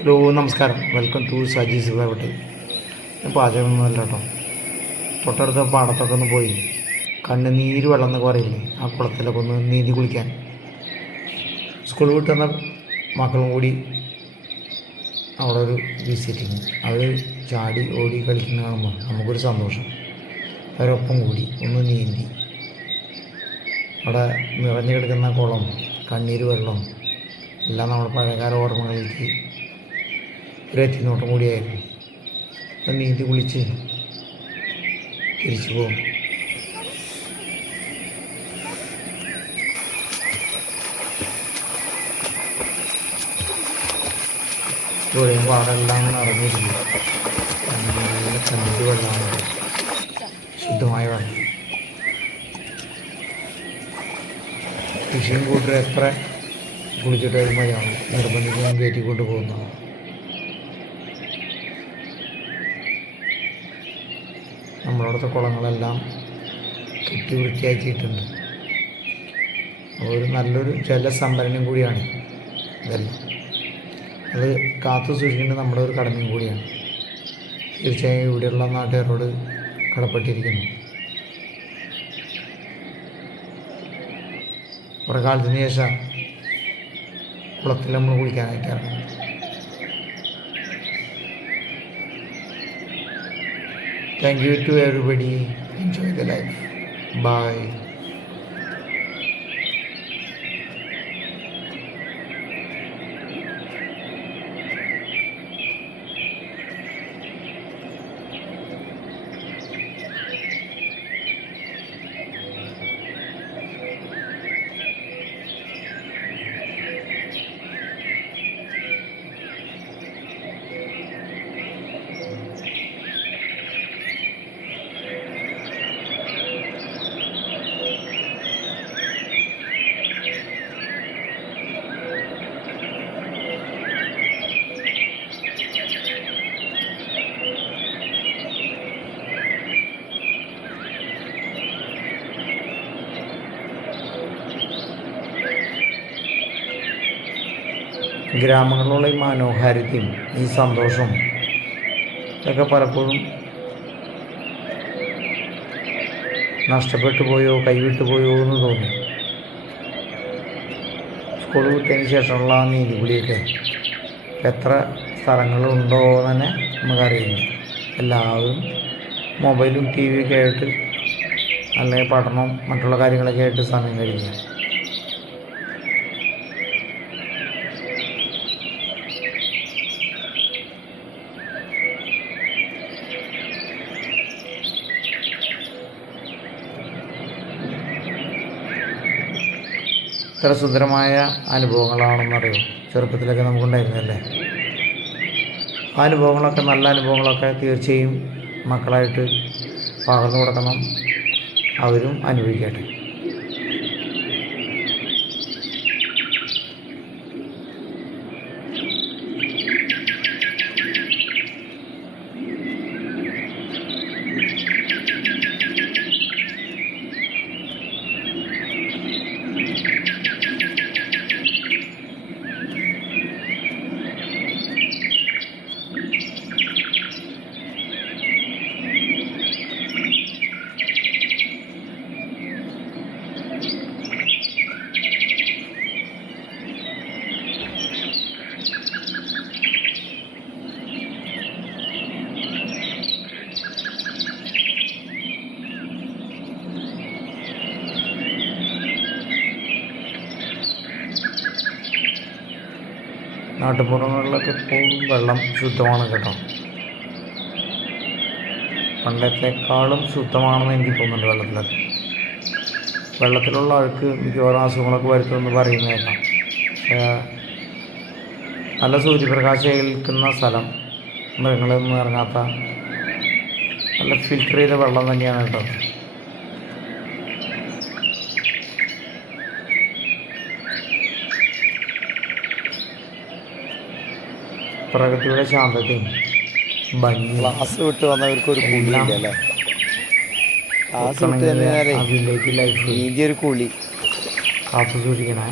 Hello, നമസ്കാരം. Welcome to Saji's വേവട്ടെ. ഞാൻ പാചകമൊന്നുമല്ല കേട്ടോ. തൊട്ടടുത്ത പാടത്തൊക്കെ ഒന്ന് പോയി കണ്ണുനീര് വെള്ളം എന്നൊക്കെ പറയില്ലേ, ആ കുളത്തിലൊക്കെ ഒന്ന് നീന്തി കുളിക്കാൻ സ്കൂൾ വിട്ട് വന്ന മക്കളും കൂടി അവിടെ ഒരു വിസിറ്റിങ്. അവർ ചാടി ഓടി കളിക്കുന്ന കാണുമ്പോൾ നമുക്കൊരു സന്തോഷം. അവരൊപ്പം കൂടി ഒന്ന് നീന്തി അവിടെ നിറഞ്ഞു കിടക്കുന്ന കുളം, കണ്ണീര് വെള്ളം എല്ലാം നമ്മുടെ പഴയകാല ഓർമ്മകളിലേക്ക് ഒരു എത്തിനോട്ടം കൂടിയായിരുന്നു. അപ്പം നീന്തി കുളിച്ച് തിരിച്ചു പോകും. പറയുമ്പോൾ അവിടെ എല്ലാം നിറഞ്ഞിരിക്കും. നല്ല കണ്ണീര് വെള്ളമാണ്, ശുദ്ധമായ വെള്ളം. ഫിഷിങ് കൂട്ടർ എത്ര കുളിച്ചിട്ട് വരുമ്പോഴാണ് നിർബന്ധിക്കാൻ കയറ്റിക്കൊണ്ട് പോകുന്നത്. നമ്മളവിടുത്തെ കുളങ്ങളെല്ലാം കെട്ടി വൃത്തിയാക്കിയിട്ടുണ്ട്. ഒരു നല്ലൊരു ജലസംഭരണം കൂടിയാണ് ഇതെല്ലാം. അത് കാത്തു സൂക്ഷിക്കേണ്ടത് നമ്മുടെ ഒരു കടമയും കൂടിയാണ്. തീർച്ചയായും ഇവിടെയുള്ള നാട്ടുകാരോട് കടപ്പെട്ടിരിക്കുന്നു. കുറേ കാലത്തിന് ശേഷം കുളത്തിൽ നമ്മൾ കുളിക്കാനായിട്ട് ഇറങ്ങും. Thank you to everybody. Enjoy the life. Bye. ഗ്രാമങ്ങളിലുള്ള ഈ മനോഹാരിതയും ഈ സന്തോഷവും ഇതൊക്കെ പലപ്പോഴും നഷ്ടപ്പെട്ടു പോയോ, കൈവിട്ടു പോയോ എന്ന് തോന്നി. സ്കൂൾ വിട്ടതിന് ശേഷമുള്ള ആ നീതികുളിയൊക്കെ എത്ര സ്ഥലങ്ങളുണ്ടോ എന്ന് തന്നെ നമുക്കറിയില്ല. എല്ലാവരും മൊബൈലും ടി വിയൊക്കെ ആയിട്ട്, അല്ലെങ്കിൽ പഠനവും മറ്റുള്ള കാര്യങ്ങളൊക്കെ ആയിട്ട് സമയം കഴിക്കുക. ഇത്ര സുന്ദരമായ അനുഭവങ്ങളാണെന്നറിയോ ചെറുപ്പത്തിലൊക്കെ നമുക്കുണ്ടായിരുന്നല്ലേ. ആ അനുഭവങ്ങളൊക്കെ, നല്ല അനുഭവങ്ങളൊക്കെ തീർച്ചയായും മക്കളായിട്ട് പകർന്നു കൊടുക്കണം. അവരും അനുഭവിക്കട്ടെ. നാട്ടുപുറങ്ങളിലൊക്കെ എപ്പോഴും വെള്ളം ശുദ്ധമാണ് കേട്ടോ. പണ്ടത്തെക്കാളും ശുദ്ധമാണെന്ന് എനിക്ക് തോന്നുന്നുണ്ട്. വെള്ളത്തിലുള്ള അഴുക്ക് മിക്കവാറും അസുഖങ്ങളൊക്കെ വരുത്തുമെന്ന് പറയുന്നേക്കാം. പക്ഷേ നല്ല സൂര്യപ്രകാശം ഏൽക്കുന്ന സ്ഥലം, മൃഗങ്ങളൊന്നും ഇറങ്ങാത്ത നല്ല ഫിൽറ്റർ ചെയ്ത വെള്ളം തന്നെയാണ് കേട്ടോ. പ്രകൃതിയുടെ ശാന്തതയും ഭംഗി. ക്ലാസ് വിട്ട് വന്നവർക്ക് ഒരു കുളിയില്ല അല്ലേ? ക്ലാസ് വിട്ട് തന്നെ വില്ലേജ് ലൈഫ് ഒരു കുളി കാത്തു സൂക്ഷിക്കണേ.